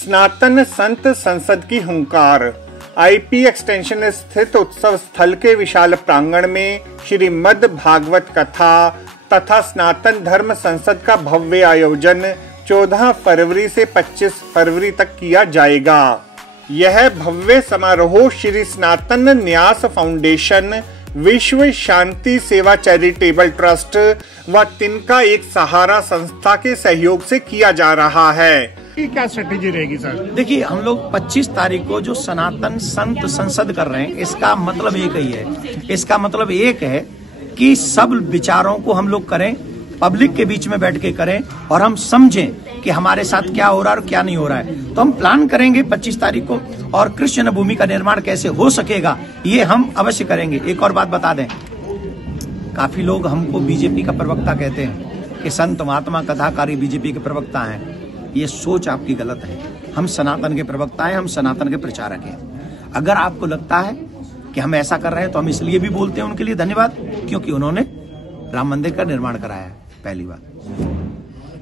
सनातन संत संसद की हुंकार। आईपी एक्सटेंशन स्थित उत्सव स्थल के विशाल प्रांगण में श्रीमद् भागवत कथा तथा सनातन धर्म संसद का भव्य आयोजन 14 फरवरी से 25 फरवरी तक किया जाएगा। यह भव्य समारोह श्री सनातन न्यास फाउंडेशन, विश्व शांति सेवा चैरिटेबल ट्रस्ट व तिनका एक सहारा संस्था के सहयोग से किया जा रहा है। क्या स्ट्रेटेजी रहेगी सर? देखिए, हम लोग 25 तारीख को जो सनातन संत संसद कर रहे हैं, इसका मतलब एक ही है। इसका मतलब एक है कि सब विचारों को हम लोग करें, पब्लिक के बीच में बैठ के करें और हम समझें कि हमारे साथ क्या हो रहा है और क्या नहीं हो रहा है। तो हम प्लान करेंगे 25 तारीख को, और कृष्ण जन्मभूमि का निर्माण कैसे हो सकेगा ये हम अवश्य करेंगे। एक और बात बता दें, काफी लोग हमको बीजेपी का प्रवक्ता कहते हैं कि संत महात्मा कथाकारी बीजेपी के प्रवक्ता हैं। ये सोच आपकी गलत है। हम सनातन के प्रवक्ता हैं, हम सनातन के प्रचारक हैं। अगर आपको लगता है कि हम ऐसा कर रहे हैं तो हम इसलिए भी बोलते हैं उनके लिए धन्यवाद, क्योंकि उन्होंने राम मंदिर का निर्माण कराया है। पहली बात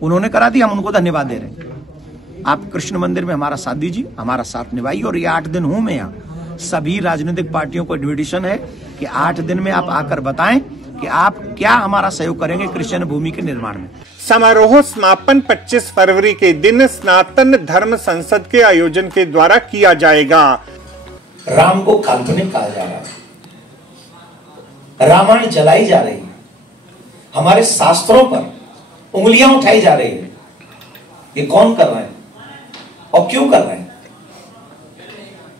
उन्होंने करा दी, हम उनको धन्यवाद दे रहे हैं। आप कृष्ण मंदिर में हमारा साथ दीजिए, हमारा साथ निभाइए। और ये 8 दिन हूं मैं यहाँ, सभी राजनीतिक पार्टियों को इन्विटेशन है कि 8 दिन में आप आकर बताएं कि आप क्या हमारा सहयोग करेंगे कृष्ण भूमि के निर्माण में। समारोह समापन 25 फरवरी के दिन सनातन धर्म संसद के आयोजन के द्वारा किया जाएगा। राम को काल्पनिक कहा जा रहा है, रामायण जलाई जा रही है, हमारे शास्त्रों पर उंगलियां उठाई जा रही है। ये कौन कर रहे हैं और क्यों कर रहे हैं?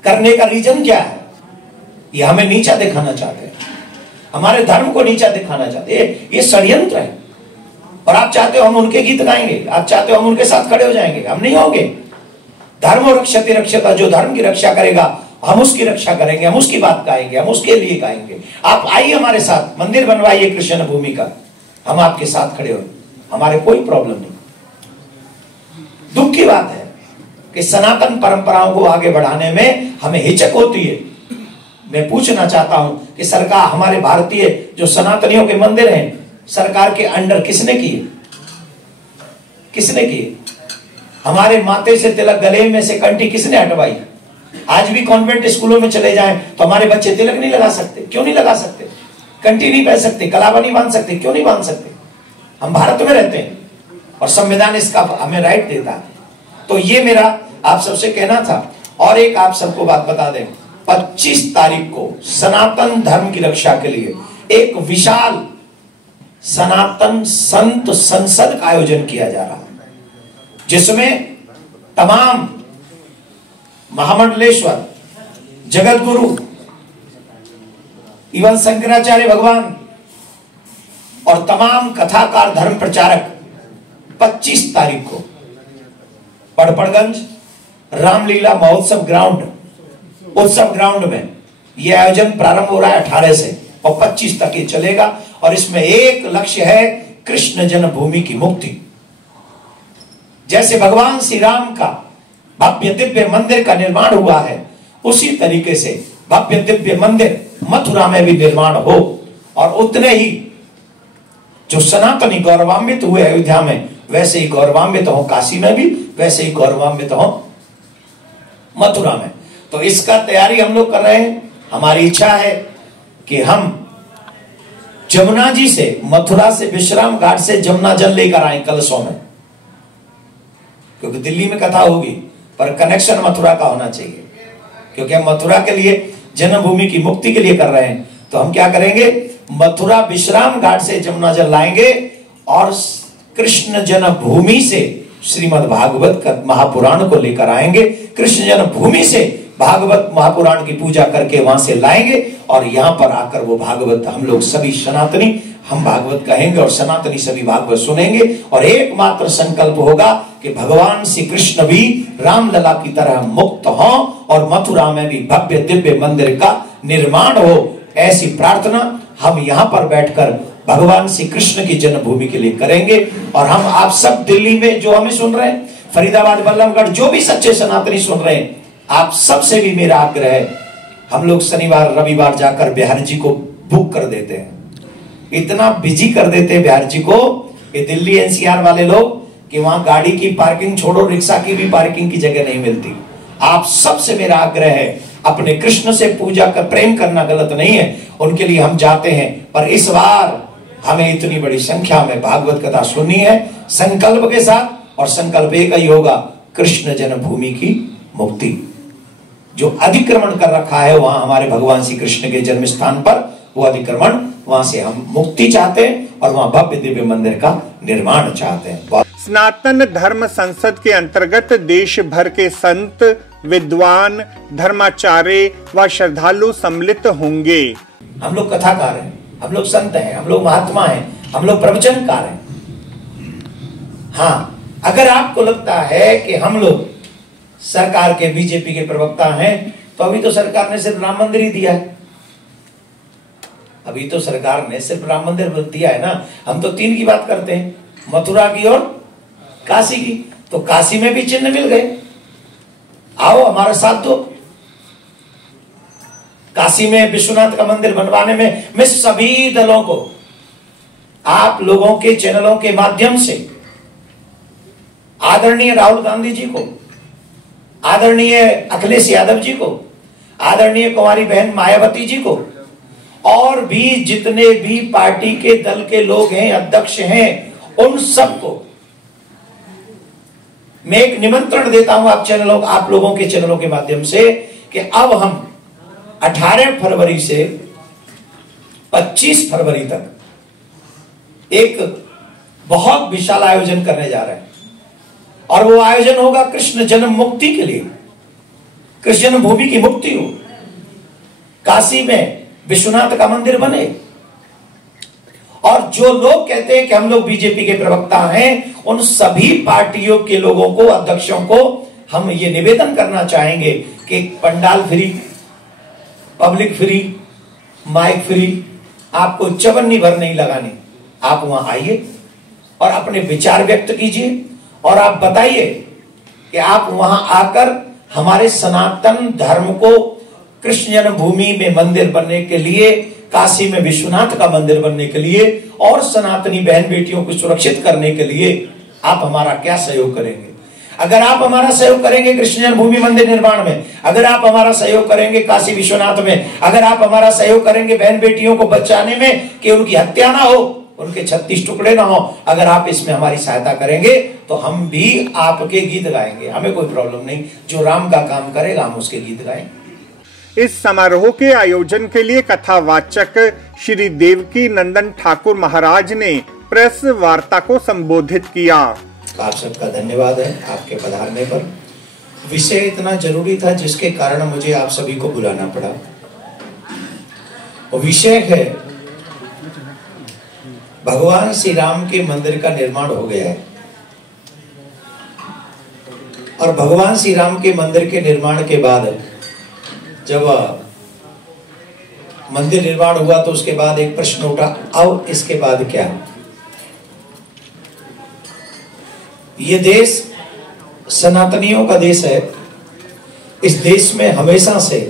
करने का रीजन क्या है? ये हमें नीचा दिखाना चाहते हैं, हमारे धर्म को नीचा दिखाना चाहते हैं। ये षड्यंत्र है। और आप चाहते हो हम उनके गीत गाएंगे, आप चाहते हो हम उनके साथ खड़े हो जाएंगे? हम नहीं होंगे। धर्म रक्षति रक्षता, जो धर्म की रक्षा करेगा हम उसकी रक्षा करेंगे, हम उसकी बात गाएंगे, हम उसके लिए गाएंगे। आप आइए हमारे साथ, मंदिर बनवाइए कृष्ण भूमि का, हम आपके साथ खड़े हो, हमारे कोई प्रॉब्लम नहीं। दुख की बात है कि सनातन परंपराओं को आगे बढ़ाने में हमें हिचक होती है। मैं पूछना चाहता हूं कि सरकार, हमारे भारतीय जो सनातनियों के मंदिर हैं, सरकार के अंडर किसने किए? किसने किए? हमारे माथे से तिलक, गले में से कंठी किसने हटवाई? आज भी कॉन्वेंट स्कूलों में चले जाएं तो हमारे बच्चे तिलक नहीं लगा सकते। क्यों नहीं लगा सकते? कंठी नहीं पहन सकते, कलावा नहीं बांध सकते। क्यों नहीं बांध सकते? हम भारत में रहते हैं और संविधान इसका हमें राइट देता है। तो ये मेरा आप सबसे कहना था। और एक आप सबको बात बता दें, 25 तारीख को सनातन धर्म की रक्षा के लिए एक विशाल सनातन संत संसद का आयोजन किया जा रहा है, जिसमें तमाम महामंडलेश्वर, जगत गुरु, इवन शंकराचार्य भगवान और तमाम कथाकार, धर्म प्रचारक 25 तारीख को पड़पड़गंज रामलीला महोत्सव ग्राउंड, उत्सव ग्राउंड में यह आयोजन प्रारंभ हो रहा है 18 से और 25 तक ये चलेगा। और इसमें एक लक्ष्य है, कृष्ण जन्मभूमि की मुक्ति। जैसे भगवान श्री राम का भव्य दिव्य मंदिर का निर्माण हुआ है, उसी तरीके से भव्य दिव्य मंदिर मथुरा में भी निर्माण हो। और उतने ही जो सनातनी गौरवान्वित हुए अयोध्या में, वैसे ही गौरवान्वित हो काशी में भी, वैसे ही गौरवान्वित हो मथुरा में। तो इसका तैयारी हम लोग कर रहे हैं। हमारी इच्छा है कि हम जमुना जी से, मथुरा से, विश्राम घाट से जमुना जल लेकर आए कलशों में, क्योंकि दिल्ली में कथा होगी पर कनेक्शन मथुरा का होना चाहिए। क्योंकि हम मथुरा के लिए, जन्मभूमि की मुक्ति के लिए कर रहे हैं, तो हम क्या करेंगे, मथुरा विश्राम घाट से जमुना जल लाएंगे और कृष्ण जन्मभूमि से श्रीमद् भागवत का महापुराण को लेकर आएंगे। कृष्ण जन्मभूमि से भागवत महापुराण की पूजा करके वहां से लाएंगे और यहां पर आकर वो भागवत, हम लोग सभी सनातनी, हम भागवत कहेंगे और सनातनी सभी भागवत सुनेंगे। और एकमात्र संकल्प होगा कि भगवान श्री कृष्ण भी रामलला की तरह मुक्त हों और मथुरा में भी भव्य दिव्य मंदिर का निर्माण हो। ऐसी प्रार्थना हम यहाँ पर बैठकर भगवान श्री कृष्ण की जन्मभूमि के लिए करेंगे। और हम आप सब दिल्ली में जो हमें सुन रहे हैं, फरीदाबाद, बल्लभगढ़, जो भी सच्चे सनातनी सुन रहे हैं, आप सबसे भी मेरा आग्रह है, हम लोग शनिवार रविवार जाकर बिहार जी को बुक कर देते हैं। इतना बिजी कर देते हैं बिहार जी को, ये दिल्ली एनसीआर वाले लोग कि वहां गाड़ी की पार्किंग छोड़ो, रिक्शा की भी पार्किंग की जगह नहीं मिलती। आप सबसे मेरा आग्रह है, अपने कृष्ण से पूजा का प्रेम करना गलत नहीं है, उनके लिए हम जाते हैं, पर इस बार हमें इतनी बड़ी संख्या में भागवत कथा सुननी है संकल्प के साथ, और संकल्प एक ही होगा, कृष्ण जन्मभूमि की मुक्ति। जो अतिक्रमण कर रखा है वहां हमारे भगवान श्री कृष्ण के जन्म स्थान पर, वो अतिक्रमण, वहां से हम मुक्ति चाहते हैं और वहां भव्य दिव्य मंदिर का निर्माण चाहते हैं। सनातन धर्म संसद के अंतर्गत देश भर के संत, विद्वान, धर्माचार्य व श्रद्धालु सम्मिलित होंगे। हम लोग कथाकार हैं, हम लोग संत हैं, हम लोग महात्मा हैं, हम लोग प्रवचनकार हैं। हाँ, अगर आपको लगता है कि हम लोग सरकार के, बीजेपी के प्रवक्ता हैं, तो अभी तो सरकार ने सिर्फ राम मंदिर ही दिया है। अभी तो सरकार ने सिर्फ राम मंदिर दिया है ना। हम तो 3 की बात करते हैं, मथुरा की और काशी की। तो काशी में भी चिन्ह मिल गए, आओ हमारे साथ दो। काशी में विश्वनाथ का मंदिर बनवाने में मैं सभी दलों को, आप लोगों के चैनलों के माध्यम से, आदरणीय राहुल गांधी जी को, आदरणीय अखिलेश यादव जी को, आदरणीय कुमारी बहन मायावती जी को, और भी जितने भी पार्टी के दल के लोग हैं, अध्यक्ष हैं, उन सबको मैं एक निमंत्रण देता हूं आप लोगों के चैनलों के माध्यम से, कि अब हम 18 फरवरी से 25 फरवरी तक एक बहुत विशाल आयोजन करने जा रहे हैं, और वो आयोजन होगा कृष्ण जन्म मुक्ति के लिए, कृष्ण जन्मभूमि की मुक्ति हो, काशी में विश्वनाथ का मंदिर बने। और जो लोग कहते हैं कि हम लोग बीजेपी के प्रवक्ता हैं, उन सभी पार्टियों के लोगों को, अध्यक्षों को हम ये निवेदन करना चाहेंगे कि pandal free, public free, mic free, आपको चवन्नी भर नहीं लगानी। आप वहां आइए और अपने विचार व्यक्त कीजिए, और आप बताइए कि आप वहां आकर हमारे सनातन धर्म को, कृष्ण जन्मभूमि में मंदिर बनने के लिए, काशी में विश्वनाथ का मंदिर बनने के लिए, और सनातनी बहन बेटियों को सुरक्षित करने के लिए आप हमारा क्या सहयोग करेंगे। अगर आप हमारा सहयोग करेंगे कृष्ण जन्मभूमि मंदिर निर्माण में, अगर आप हमारा सहयोग करेंगे काशी विश्वनाथ में, अगर आप हमारा सहयोग करेंगे बहन बेटियों को बचाने में कि उनकी हत्या ना हो, उनके 36 टुकड़े ना हो, अगर आप इसमें हमारी सहायता करेंगे, तो हम भी आपके गीत गाएंगे, हमें कोई प्रॉब्लम नहीं। जो राम का काम करेगा हम उसके गीत गाएंगे। इस समारोह के आयोजन के लिए कथावाचक श्री देवकी नंदन ठाकुर महाराज ने प्रेस वार्ता को संबोधित किया। आप सबका धन्यवाद है आपके पधारने पर। विषय इतना जरूरी था जिसके कारण मुझे आप सभी को बुलाना पड़ा। विषय है, भगवान श्री राम के मंदिर का निर्माण हो गया है, और भगवान श्री राम के मंदिर के निर्माण के बाद जब मंदिर निर्माण हुआ तो उसके बाद एक प्रश्न उठा, अब इसके बाद क्या। ये देश सनातनियों का देश है। इस देश में हमेशा से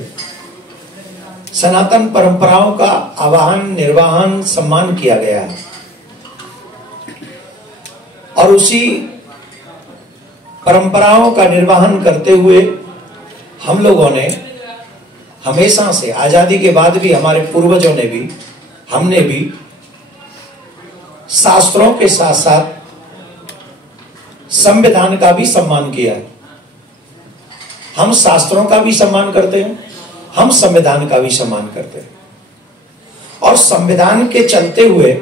सनातन परंपराओं का आवाहन, निर्वाहन, सम्मान किया गया है, और उसी परंपराओं का निर्वाहन करते हुए हम लोगों ने हमेशा से, आजादी के बाद भी हमारे पूर्वजों ने भी, हमने भी शास्त्रों के साथ साथ संविधान का भी सम्मान किया है। हम शास्त्रों का भी सम्मान करते हैं, हम संविधान का भी सम्मान करते हैं, और संविधान के चलते हुए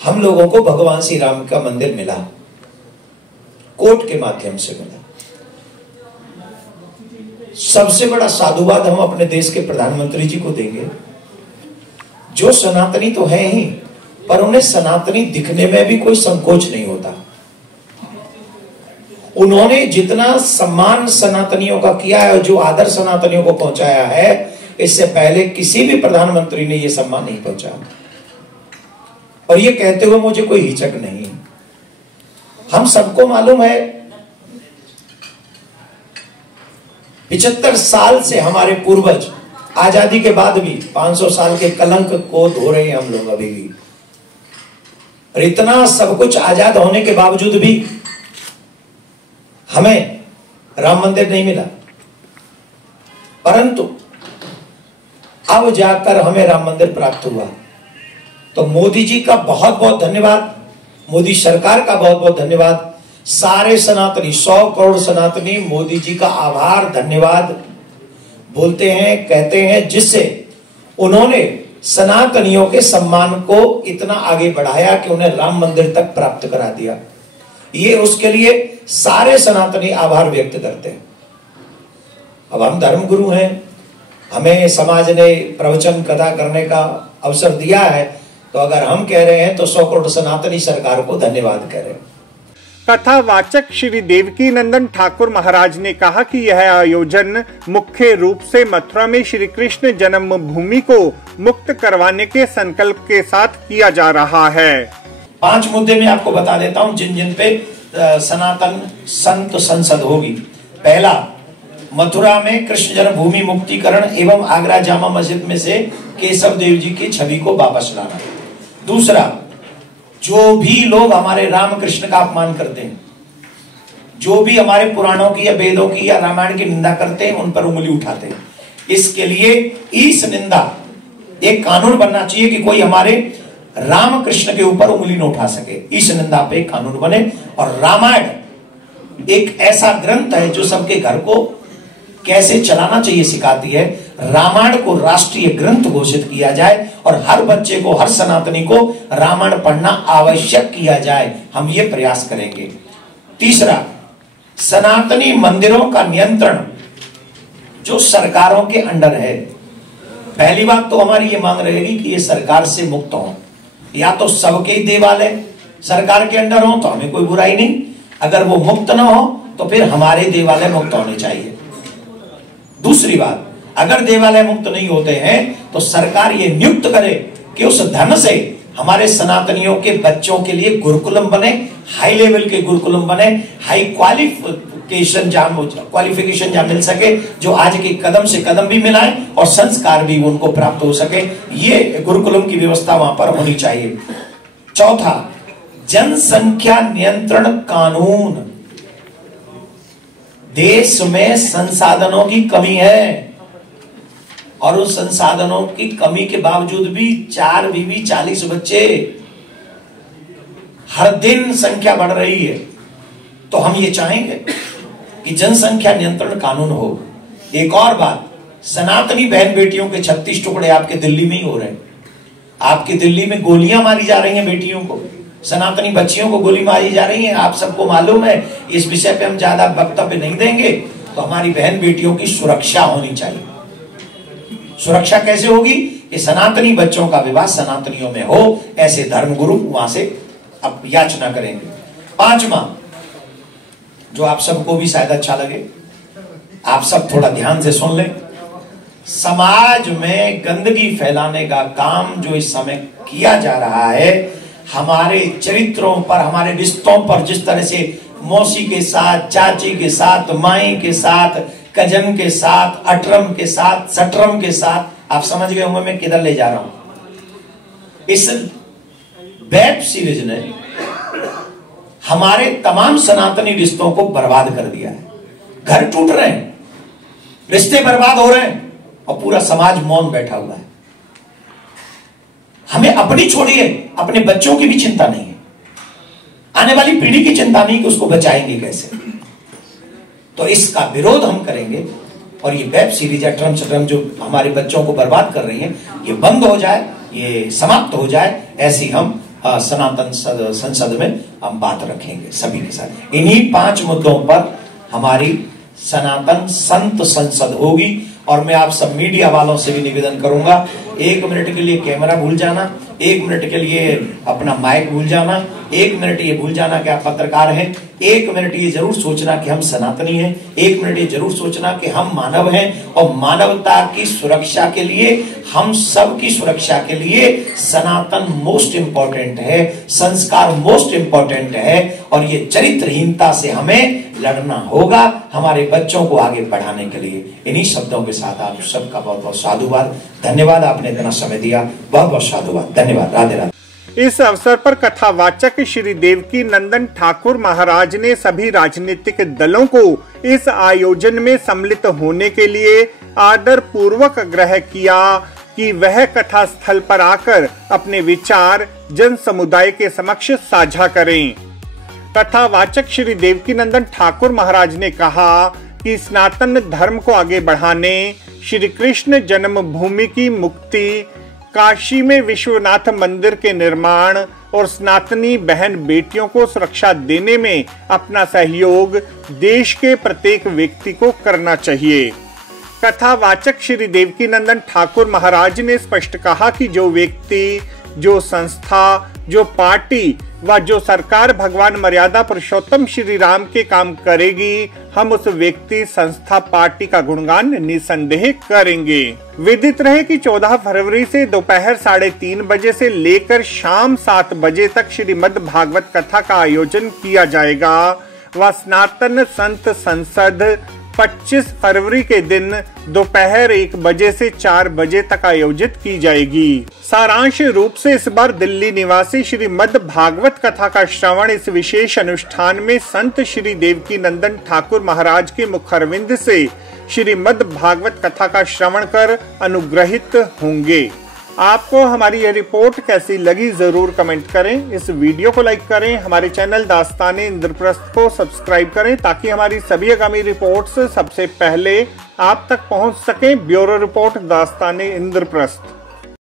हम लोगों को भगवान श्री राम का मंदिर मिला, कोर्ट के माध्यम से मिला। सबसे बड़ा साधुवाद हम अपने देश के प्रधानमंत्री जी को देंगे, जो सनातनी तो है ही, पर उन्हें सनातनी दिखने में भी कोई संकोच नहीं होता। उन्होंने जितना सम्मान सनातनियों का किया है, जो आदर सनातनियों को पहुंचाया है, इससे पहले किसी भी प्रधानमंत्री ने यह सम्मान नहीं पहुंचाया। और ये कहते हुए मुझे कोई हिचक नहीं। हम सबको मालूम है 75 साल से हमारे पूर्वज आजादी के बाद भी 500 साल के कलंक को धो रहे हैं हम लोग अभी भी। और इतना सब कुछ आजाद होने के बावजूद भी हमें राम मंदिर नहीं मिला, परंतु अब जाकर हमें राम मंदिर प्राप्त हुआ। तो मोदी जी का बहुत बहुत धन्यवाद, मोदी सरकार का बहुत बहुत धन्यवाद, सारे सनातनी 100 करोड़ सनातनी मोदी जी का आभार धन्यवाद बोलते हैं, कहते हैं, जिससे उन्होंने सनातनियों के सम्मान को इतना आगे बढ़ाया कि उन्हें राम मंदिर तक प्राप्त करा दिया। ये उसके लिए सारे सनातनी आभार व्यक्त करते हैं। अब हम धर्मगुरु हैं, हमें समाज ने प्रवचन कथा करने का अवसर दिया है, तो अगर हम कह रहे हैं तो 100 करोड़ सनातनी सरकार को धन्यवाद कह रहे हैं। कथावाचक श्री देवकी नंदन ठाकुर महाराज ने कहा कि यह आयोजन मुख्य रूप से मथुरा में श्री कृष्ण जन्मभूमि को मुक्त करवाने के संकल्प के साथ किया जा रहा है। 5 मुद्दे में आपको बता देता हूं जिन जिन पे सनातन संत संसद होगी। पहला, मथुरा में कृष्ण जन्मभूमि मुक्तिकरण एवं आगरा जामा मस्जिद में से केशव देव जी की छवि को वापस लाना। दूसरा, जो भी लोग हमारे राम कृष्ण का अपमान करते हैं, जो भी हमारे पुराणों की या वेदों की या रामायण की निंदा करते हैं, उन पर उंगली उठाते हैं। इसके लिए इस निंदा एक कानून बनना चाहिए कि कोई हमारे राम कृष्ण के ऊपर उंगली न उठा सके। इस निंदा पे एक कानून बने। और रामायण एक ऐसा ग्रंथ है जो सबके घर को कैसे चलाना चाहिए सिखाती है। रामायण को राष्ट्रीय ग्रंथ घोषित किया जाए और हर बच्चे को, हर सनातनी को रामायण पढ़ना आवश्यक किया जाए। हम ये प्रयास करेंगे। तीसरा, सनातनी मंदिरों का नियंत्रण जो सरकारों के अंडर है, पहली बात तो हमारी ये मांग रहेगी कि ये सरकार से मुक्त हो। या तो सबके देवालय सरकार के अंडर हो तो हमें कोई बुराई नहीं, अगर वो मुक्त ना हो तो फिर हमारे देवालय मुक्त होने चाहिए। दूसरी बात, अगर देवालय मुक्त नहीं होते हैं तो सरकार ये नियुक्त करे कि उस धन से हमारे सनातनियों के बच्चों के लिए गुरुकुलम बने, हाई लेवल के गुरुकुलम बने, हाई क्वालिफिकेशन जहां मिल सके, जो आज के कदम से कदम भी मिलाए और संस्कार भी उनको प्राप्त हो सके। ये गुरुकुलम की व्यवस्था वहां पर होनी चाहिए। चौथा, जनसंख्या नियंत्रण कानून। देश में संसाधनों की कमी है और उन संसाधनों की कमी के बावजूद भी 4 बीवी 40 बच्चे, हर दिन संख्या बढ़ रही है। तो हम ये चाहेंगे कि जनसंख्या नियंत्रण कानून हो। एक और बात, सनातनी बहन बेटियों के 36 टुकड़े आपके दिल्ली में ही हो रहे हैं। आपकी दिल्ली में गोलियां मारी जा रही हैं बेटियों को, सनातनी बच्चियों को गोली मारी जा रही है, आप सबको मालूम है। इस विषय पे हम ज्यादा वक्तव्य नहीं देंगे। तो हमारी बहन बेटियों की सुरक्षा होनी चाहिए। सुरक्षा कैसे होगी? कि सनातनी बच्चों का विवाह सनातनियों में हो, ऐसे धर्मगुरु वहां से अब याचना करेंगे। 5वां, जो आप सबको भी शायद अच्छा लगे, आप सब थोड़ा ध्यान से सुन लें। समाज में गंदगी फैलाने का काम जो इस समय किया जा रहा है, हमारे चरित्रों पर, हमारे रिश्तों पर, जिस तरह से मौसी के साथ, चाची के साथ, माई के साथ, कजन के साथ, अटरम के साथ, सटरम के साथ, आप समझ गए होंगे मैं किधर ले जा रहा हूं। इस वेब सीरीज ने हमारे तमाम सनातनी रिश्तों को बर्बाद कर दिया है। घर टूट रहे हैं, रिश्ते बर्बाद हो रहे हैं और पूरा समाज मौन बैठा हुआ है। हमें अपनी छोड़िए, अपने बच्चों की भी चिंता नहीं है, आने वाली पीढ़ी की चिंता नहीं कि उसको बचाएंगे कैसे। तो इसका विरोध हम करेंगे और ये वेब सीरीज अटरम शटरम जो हमारे बच्चों को बर्बाद कर रही है, ये बंद हो जाए, ये समाप्त हो जाए। ऐसी हम सनातन संसद में हम बात रखेंगे सभी के साथ। इन्हीं 5 मुद्दों पर हमारी सनातन संत संसद होगी। और मैं आप सब मीडिया वालों से भी निवेदन करूंगा, 1 मिनट के लिए कैमरा भूल जाना, 1 मिनट के लिए अपना माइक भूल जाना, 1 मिनट ये भूल जाना कि आप पत्रकार हैं, 1 मिनट ये जरूर सोचना कि हम सनातनी हैं, 1 मिनट ये जरूर सोचना कि हम मानव हैं और मानवता की सुरक्षा के लिए, हम सब की सुरक्षा के लिए सनातन मोस्ट इंपॉर्टेंट है, संस्कार मोस्ट इंपॉर्टेंट है। और ये चरित्रहीनता से हमें लड़ना होगा हमारे बच्चों को आगे बढ़ाने के लिए। इन्हीं शब्दों के साथ आप सबका बहुत बहुत साधुवाद, धन्यवाद। आपने इतना समय दिया, बहुत बहुत साधुवाद, धन्यवाद। राधे राधे। इस अवसर पर कथावाचक श्री देवकी नंदन ठाकुर महाराज ने सभी राजनीतिक दलों को इस आयोजन में सम्मिलित होने के लिए आदर पूर्वक आग्रह किया कि वह कथा स्थल पर आकर अपने विचार जन समुदाय के समक्ष साझा करें। कथावाचक श्री देवकी नंदन ठाकुर महाराज ने कहा कि सनातन धर्म को आगे बढ़ाने, श्री कृष्ण जन्मभूमि की मुक्ति, काशी में विश्वनाथ मंदिर के निर्माण और सनातनी बहन बेटियों को सुरक्षा देने में अपना सहयोग देश के प्रत्येक व्यक्ति को करना चाहिए। कथावाचक श्री देवकी नंदन ठाकुर महाराज ने स्पष्ट कहा कि जो व्यक्ति, जो संस्था, जो पार्टी व जो सरकार भगवान मर्यादा पुरुषोत्तम श्री राम के काम करेगी, हम उस व्यक्ति, संस्था, पार्टी का गुणगान निसंदेह करेंगे। विदित रहे कि 14 फरवरी से दोपहर 3:30 बजे से लेकर शाम 7 बजे तक श्रीमद् भागवत कथा का आयोजन किया जाएगा व सनातन संत संसद 25 फरवरी के दिन दोपहर 1 बजे से 4 बजे तक आयोजित की जाएगी। सारांश रूप से इस बार दिल्ली निवासी श्रीमद् भागवत कथा का श्रवण इस विशेष अनुष्ठान में संत श्री देवकी नंदन ठाकुर महाराज के मुखारविंद से श्रीमद् भागवत कथा का श्रवण कर अनुग्रहित होंगे। आपको हमारी यह रिपोर्ट कैसी लगी जरूर कमेंट करें। इस वीडियो को लाइक करें। हमारे चैनल दास्ताने इंद्रप्रस्थ को सब्सक्राइब करें ताकि हमारी सभी आगामी रिपोर्ट्स सबसे पहले आप तक पहुंच सकें। ब्यूरो रिपोर्ट दास्ताने इंद्रप्रस्थ।